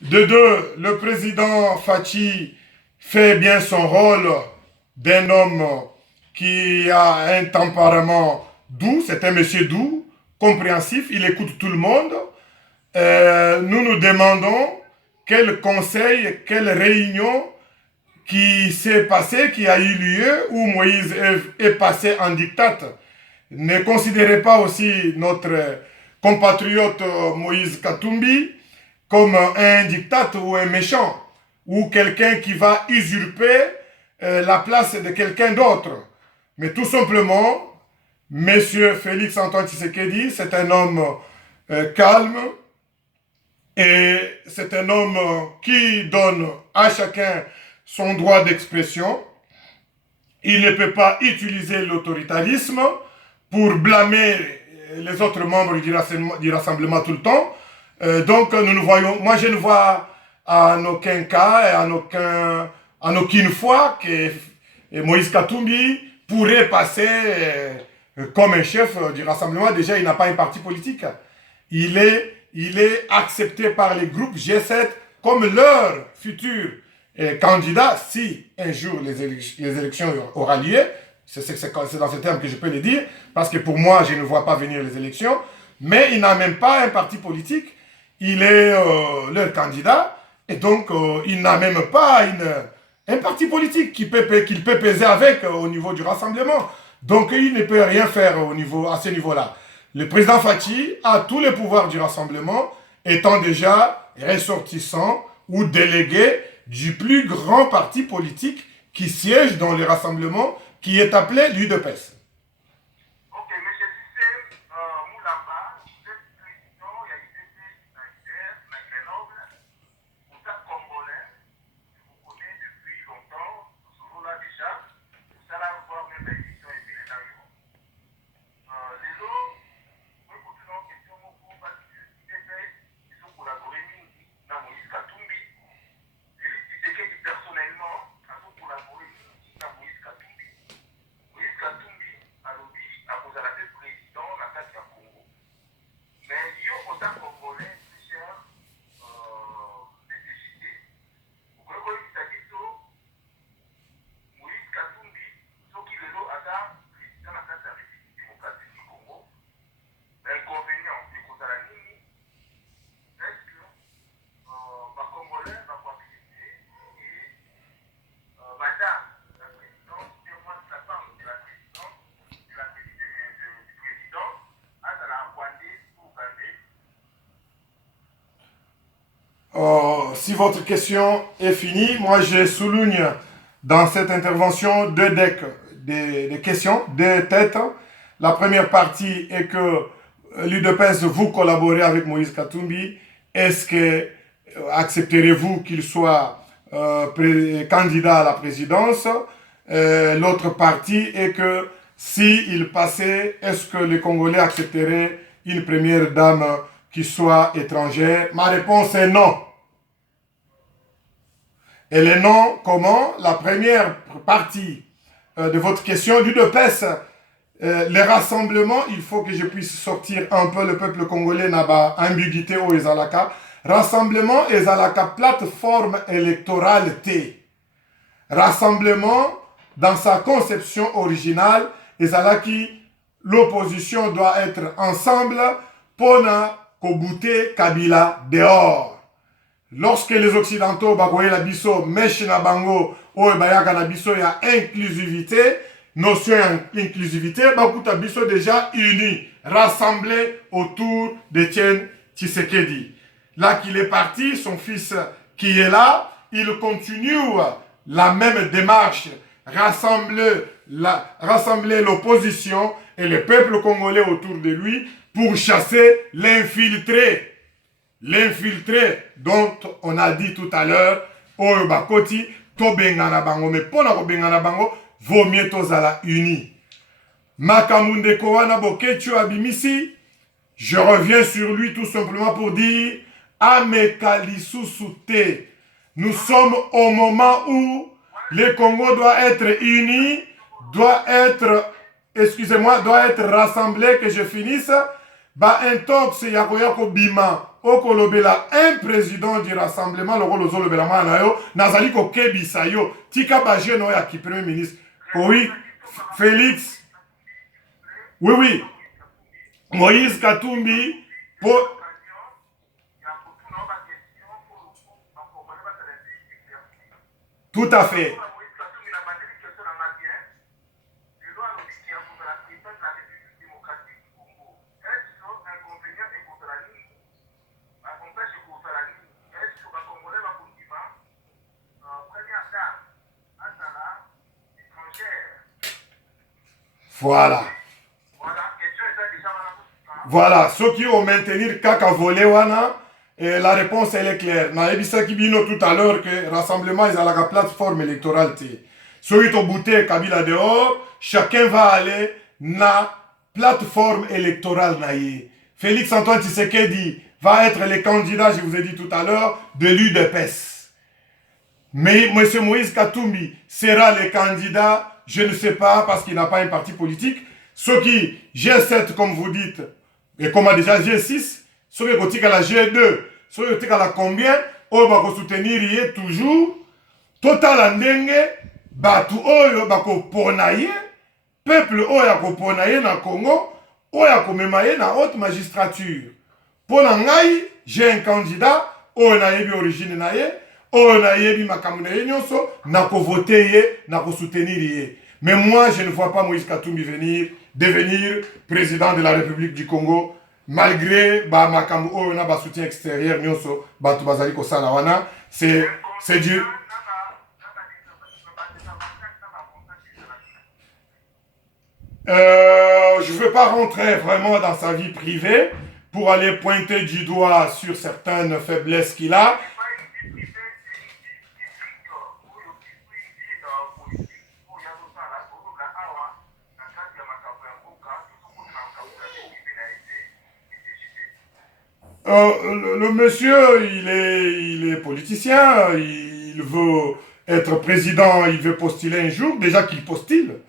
De deux, le président Fachi fait bien son rôle d'un homme qui a un tempérament doux, c'est un monsieur doux, compréhensif, il écoute tout le monde. Nous nous demandons quel conseil, quelle réunion qui s'est passée, qui a eu lieu, où Moïse est passé en dictate. Ne considérez pas aussi notre compatriote Moïse Katumbi comme un dictateur ou un méchant, ou quelqu'un qui va usurper la place de quelqu'un d'autre. Mais tout simplement, Monsieur Félix Antoine Tshisekedi, c'est un homme calme et c'est un homme qui donne à chacun son droit d'expression. Il ne peut pas utiliser l'autoritarisme pour blâmer les autres membres du rassemblement tout le temps. Donc nous ne voyons, moi je ne vois en aucun cas et en aucune fois que Moïse Katumbi pourrait passer comme un chef du rassemblement. Déjà, il n'a pas un parti politique. Il est accepté par les groupes G7 comme leur futur candidat si un jour les élections auront lieu. C'est dans ce terme que je peux le dire, parce que pour moi, je ne vois pas venir les élections. Mais il n'a même pas un parti politique. Il est leur candidat. Et donc, il n'a même pas un parti politique qu'il peut peser avec au niveau du rassemblement. Donc, il ne peut rien faire à ce niveau-là. Le président Fachi a tous les pouvoirs du rassemblement, étant déjà ressortissant ou délégué du plus grand parti politique qui siège dans le rassemblement, qui est appelé l'UDPS. Ok, M. Cissé Moulamba, vous êtes président, il y a UDP à Grenoble, vous êtes congolais, je vous connais depuis longtemps, ce rôle-là déjà, vous allez avoir même l'élection et puis les avions. Les autres, vous poser une question parce que UDP, ils ont collaboré avec Moïse Katumbi, et lui, c'est que personnellement, ils ont collaboré avec Moïse Katumbi. Moïse Katumbi alobi akozala te président na kati ya Congo. Mais yo oza congolais plus cher nécessité. Okoki koyebisa biso Moïse Katumbi soki lelo aza président na kati ya République démocratique du Congo. L'inconvénient ekozala nini? Est-ce que bacongolais bakoaccepte et madame la présidence, bien moi de la part de la présidence, du président, azala Rwandais ou Ougandais. Si votre question est finie, moi je souligne dans cette intervention deux decks, des questions, deux têtes. La première partie est que l'UDPS, vous collaborez avec Moïse Katumbi. Est-ce que accepterez-vous qu'il soit candidat à la présidence? L'autre partie est que s'il passait, est-ce que les Congolais accepteraient une première dame qui soit étrangère? Ma réponse est non. Et les noms, comment? La première partie de votre question, l'UDPS, les rassemblements, il faut que je puisse sortir un peu le peuple congolais n'a pas ambiguïté au Ezalaka. Rassemblement Ezalaka, plateforme électorale T. Rassemblement, dans sa conception originale, Ezalaki, l'opposition doit être ensemble pour Kobute Kabila dehors. Lorsque les Occidentaux bakoye la biso, mesh na bango, oye bayaka na biso ya inclusivité, notion d'inclusivité, bakuta biso déjà unis, rassemblés autour d'Etienne Tshisekedi. Là qu'il est parti, son fils qui est là, il continue la même démarche, rassembler l'opposition et le peuple congolais autour de lui pour chasser l'infiltré. L'infiltré dont on a dit tout à l'heure, oyo bakoti, to bengana bango, mais pona ko bengana bango, vaut mieux tozala uni. Makamunde kowana bokechu abimisi, je reviens sur lui tout simplement pour dire, Amekalisussute, nous sommes au moment où le Congo doit être uni, doit être rassemblé, que je finisse, ba intox ya koya kobima okolobela un président du rassemblement lokolo ozolobela mwana na yo nazali kokebisa yo tika ba jeune oyo aki premier ministre oui Félix oui Moïse Katumbi po tout à fait. Voilà. Voilà. Ceux qui ont maintenir Kaka volé wana, et la réponse elle est claire. Na ebisa kibino tout à l'heure que rassemblement ils ont la plateforme électorale. Ceux qui ont bouté Kabila dehors, chacun va aller na plateforme électorale naïe. Félix Antoine Tshisekedi va être le candidat, je vous ai dit tout à l'heure, de l'UDPS. Mais M. Moïse Katumbi sera le candidat, je ne sais pas, parce qu'il n'a pas un parti politique. Ceux qui, G7 comme vous dites, et comme déjà G6, ceux qui ont la G2, ceux qui ont la combien, on va soutenir toujours, total ndenge, batu oyo bako ponaye, peuple oyo ko ponaye na Congo, oyo ko memaye na haute magistrature. Pour ngai, j'ai un candidat, oyo na yebi origine na ye, oyo na yebi makambo na ye nyonso, na ko voter ye, na ko soutenir ye. Mais moi, je ne vois pas Moïse Katumbi devenir président de la République du Congo, malgré ma soutien extérieur, c'est du... je ne veux pas rentrer vraiment dans sa vie privée pour aller pointer du doigt sur certaines faiblesses qu'il a. Le monsieur, il est politicien, il veut être président, il veut postuler un jour, déjà qu'il postule.